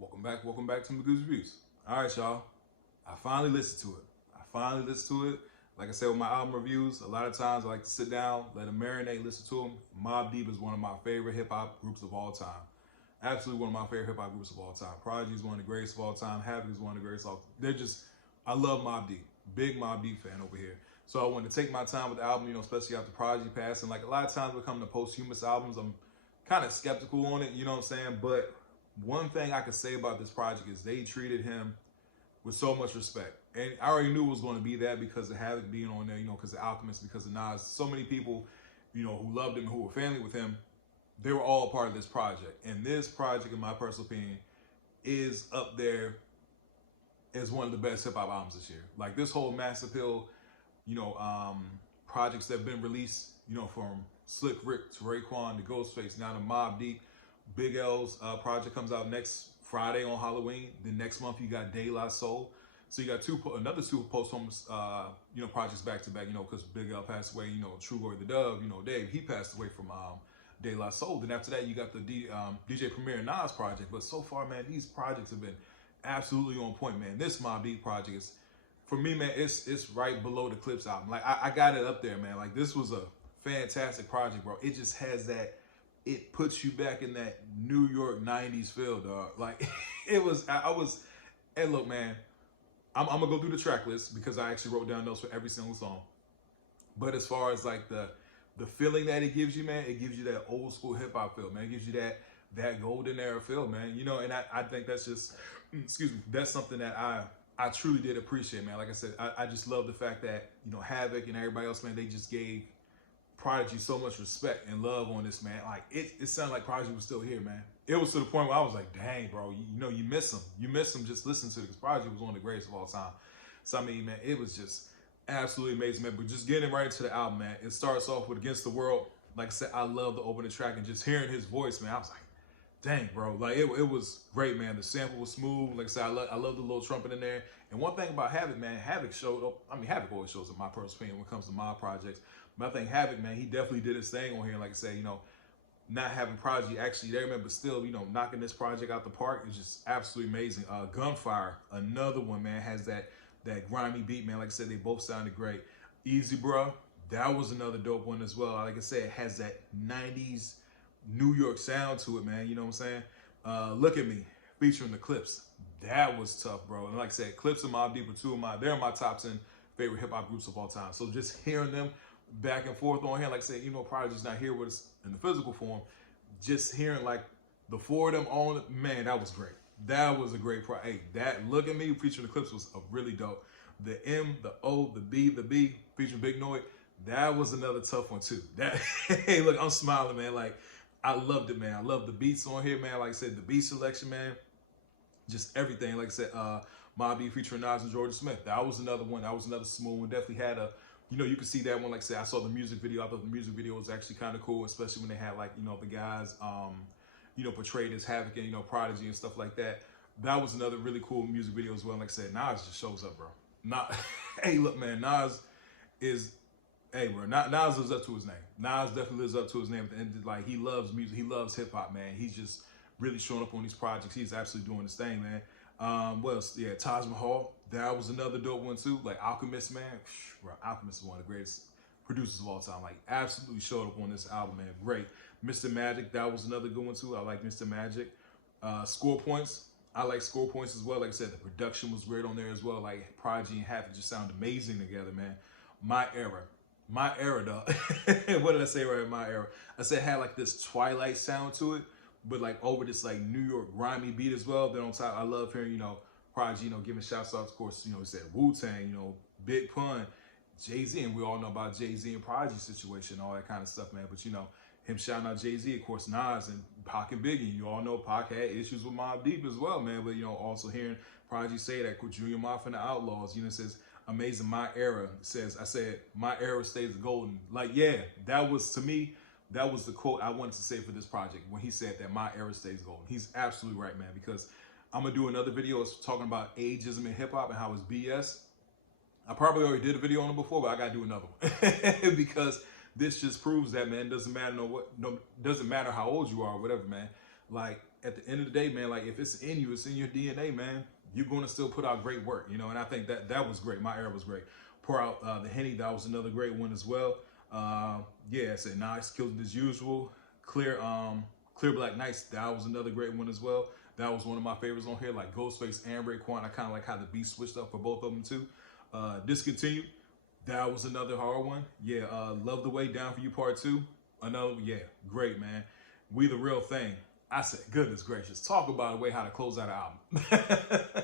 Welcome back to Magoo's Reviews. All right, y'all. I finally listened to it. Like I said with my album reviews, a lot of times I like to sit down, let them marinate, listen to them. Mobb Deep is one of my favorite hip hop groups of all time. Absolutely one of my favorite hip hop groups of all time. Prodigy is one of the greatest of all time. Havoc is one of the greatest of all time. I love Mobb Deep. Big Mobb Deep fan over here. So I wanted to take my time with the album, especially after Prodigy passed. And like a lot of times when it comes to posthumous albums, I'm kind of skeptical on it, you know what I'm saying? But one thing I could say about this project is they treated him with so much respect. And I already knew it was going to be that because of Havoc being on there, because of Alchemist, because of Nas. So many people, who loved him, who were family with him, they were all part of this project. And this project, in my personal opinion, is up there as one of the best hip hop albums this year. Like this whole Mass Appeal, projects that have been released, from Slick Rick to Raekwon to Ghostface, now to Mobb Deep. Big L's project comes out next Friday on Halloween. Then next month you got De La Soul. So you got another two posthumous, projects back to back. Because Big L passed away. True Glory the Dove. Dave, he passed away from De La Soul. Then after that you got the DJ Premier and Nas project. But so far, man, these projects have been absolutely on point, man. This Mobb Deep project is, for me, man, it's right below the Clips album. Like I got it up there, man. Like this was a fantastic project, bro. It just has that. It puts you back in that New York 90s feel, dog. Like, and look, man, I'm gonna go through the track list because I actually wrote down notes for every single song. But as far as like the feeling that it gives you, man, it gives you that old school hip hop feel, man. It gives you that golden era feel, man. And I think that's just, that's something that I truly did appreciate, man. Like I said, I just love the fact that, Havoc and everybody else, man, they just gave Prodigy so much respect and love on this, man. Like it sounded like Prodigy was still here, man. It was to the point where I was like, dang, bro, you miss him. You miss him just listening to it, because Prodigy was one of the greatest of all time. So I mean, man, it was just absolutely amazing, man. But just getting right into the album, man. It starts off with Against the World. Like I said, I love the opening track, and just hearing his voice, man, I was like, dang, bro. Like it was great, man. The sample was smooth. Like I said, I love the little trumpet in there. And one thing about Havoc, man, Havoc showed up. I mean, Havoc always shows up, my personal opinion, when it comes to my projects. But I think Havoc, man, he definitely did his thing on here. Like I said, not having Prodigy actually there, man, but still, knocking this project out the park is just absolutely amazing. Gunfire, another one, man, has that grimy beat, man. Like I said, they both sounded great. Easy Bruh, that was another dope one as well. Like I said, it has that 90s New York sound to it, man. You know what I'm saying? Look at Me, featuring the Clips. That was tough, bro. And like I said, Clips and Mobb Deep are they're my top 10 favorite hip hop groups of all time. So just hearing them back and forth on here, like I said, Prodigy's not here with us in the physical form. Just hearing like the four of them on, man, that was great. That was a great Hey, that Look at Me featuring the Clips was a really dope. The M, the O, the B featuring Big Noid, that was another tough one too. That hey, look, I'm smiling, man. Like I loved it, man. I love the beats on here, man. Like I said, the beat selection, man. Just everything. Like I said, Mobb Deep featuring Nas and Jordan Smith. That was another one. That was another smooth one. Definitely had a, you could see that one. Like I said, I saw the music video. I thought the music video was actually kind of cool, especially when they had like, the guys, portrayed as Havoc and, Prodigy and stuff like that. That was another really cool music video as well. Like I said, Nas just shows up, bro. Hey, look, man, Nas is, hey, bro, Nas lives up to his name. Nas definitely lives up to his name. At the end, like, he loves music. He loves hip hop, man. He's just really showing up on these projects. He's absolutely doing his thing, man. What else? Yeah, Taj Mahal. That was another dope one too. Like Alchemist, man. Bro, Alchemist is one of the greatest producers of all time. Like absolutely showed up on this album, man. Great. Mr. Magic. That was another good one too. I like Mr. Magic. Score Points. I like Score Points as well. Like I said, the production was great on there as well. Like Prodigy and Havoc just sound amazing together, man. My era, dog. What did I say right? My era. I said it had like this Twilight sound to it, but like over this like New York grimy beat as well. Then on top, I love hearing, Prodigy, giving shouts out, of course, he said Wu-Tang, Big Pun, Jay-Z, and we all know about Jay-Z and Prodigy situation, all that kind of stuff, man. But, him shouting out Jay-Z, of course, Nas and Pac and Biggie. You all know Pac had issues with Mobb Deep as well, man. But, also hearing Prodigy say that, Junior Mafia and the Outlaws, it says, amazing, my era. I said, my era stays golden. Like, yeah, that was, to me, that was the quote I wanted to say for this project when he said that my era stays golden. He's absolutely right, man, because I'm going to do another video talking about ageism in hip-hop and how it's BS. I probably already did a video on it before, but I got to do another one. Because this just proves that, man, doesn't matter how old you are or whatever, man. Like, at the end of the day, man, like if it's in you, it's in your DNA, man. You're going to still put out great work, you know. And I think that was great. My era was great. Pour Out the Henny, that was another great one as well. Yeah, I said nice, killed it as usual. Clear Black Nights, that was another great one as well. That was one of my favorites on here, like Ghostface and Raekwon. I kind of like how the beat switched up for both of them too. Discontinued, that was another hard one. Yeah, Love the Way, Down for You Part 2. Another, yeah, great, man. We the Real Thing. I said, goodness gracious. Talk about a way how to close out an album.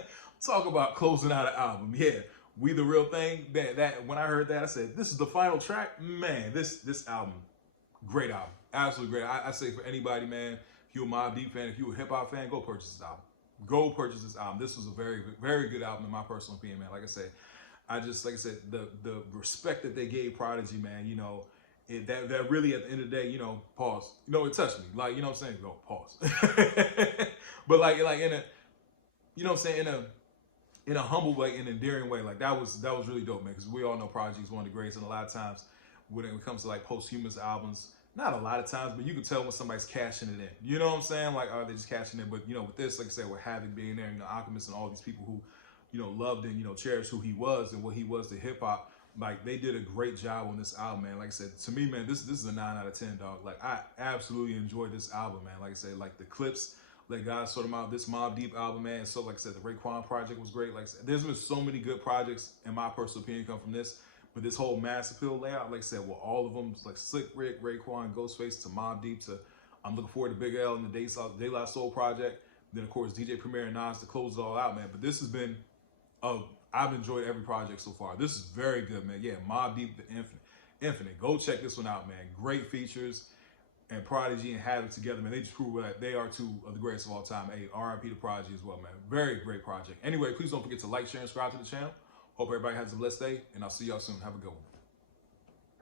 Talk about closing out an album. Yeah, We the Real Thing. Man, that when I heard that, I said, this is the final track. Man, this album, great album. Absolutely great. I say for anybody, man, if you're a Mobb Deep fan, if you're a hip hop fan, go purchase this album. Go purchase this album. This was a very, very good album in my personal opinion, man. Like I said, the respect that they gave Prodigy, man, you know, that really at the end of the day, you know, pause. You know, it touched me. Like, you know what I'm saying? Go, pause. But like in a, you know what I'm saying, in a humble way, in an endearing way, like that was really dope, man. Because we all know Prodigy is one of the greatest, and a lot of times when it comes to like posthumous albums, not a lot of times, but you can tell when somebody's cashing it in. You know what I'm saying? Like, are they just cashing it? But you know, with this, like I said, with Havoc being there, you know, Alchemist and all these people who, you know, loved and, you know, cherished who he was and what he was to hip hop. Like, they did a great job on this album, man. Like I said, to me, man, this is a 9 out of 10, dog. Like, I absolutely enjoyed this album, man. Like I said, like the clips, like God sort them out. This Mobb Deep album, man. So, like I said, the Raekwon project was great. Like I said, there's been so many good projects, in my personal opinion, come from this. But this whole Mass Appeal layout, like I said, well, all of them, like Slick Rick, Raekwon, Ghostface, to Mobb Deep, to I'm looking forward to Big L and the De La Soul project. Then, of course, DJ Premier and Nas to close it all out, man. But this has been I've enjoyed every project so far. This is very good, man. Yeah, Mobb Deep, the Infinite. Go check this one out, man. Great features. And Prodigy and Havoc together, man. They just prove that they are two of the greatest of all time. Hey, RIP to Prodigy as well, man. Very great project. Anyway, please don't forget to like, share, and subscribe to the channel. Hope everybody has a blessed day, and I'll see y'all soon. Have a good one.